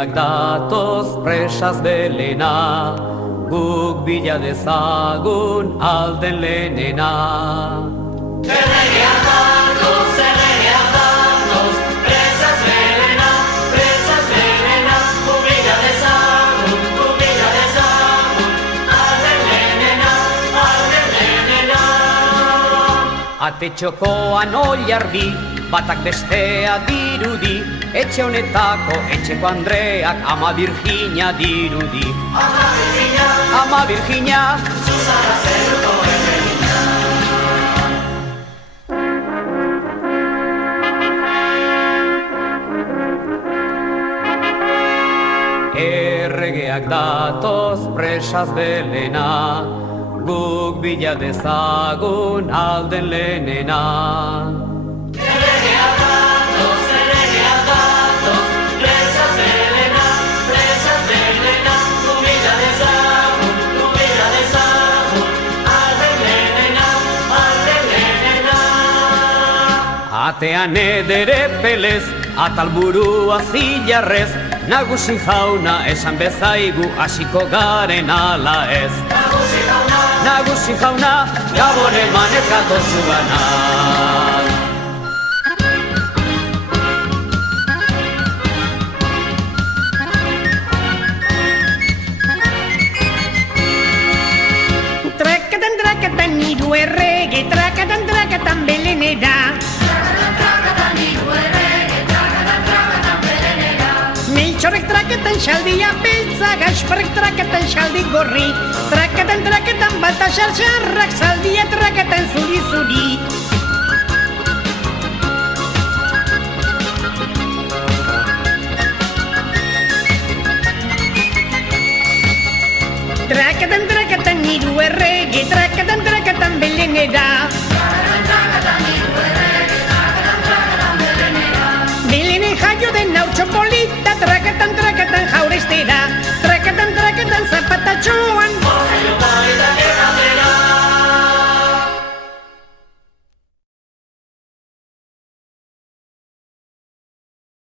Erregeak datoz presaz belena, guk bila dezagun alden lehenena. Erregeak datoz, presaz belena, guk bila dezagun alden lehenena. Ate txokoan oilardi, batak bestea dirudi, etxe honetako etxeko Andreak ama Virginia dirudi. Ama Virginia, Zuzara zeruko erregina. Erregeak datoz presaz belena, guk bila dezagun alden lehenena. Erregeak datoz, presaz belena, guk bila dezagun alden lehenena. Atean edere pelez, atalburua zilarrez, nagusi jauna esan bezaigu hasiko garen ala ez. Nagusi jauna, gabon emanez gatozu gana. Trakatan hiru errege, trakatan belenera. Meltxorrek trakatan xaldia beltza, Gasparrek trakatan xaldi gorri. Trakatan Baltasar xarrak zaldia trakatan zuri-zuri. Trakatan hiru errege, trakatan belenera. Belenen jaio den hautxo polita, trakatan jaurestera. Trakatan zapata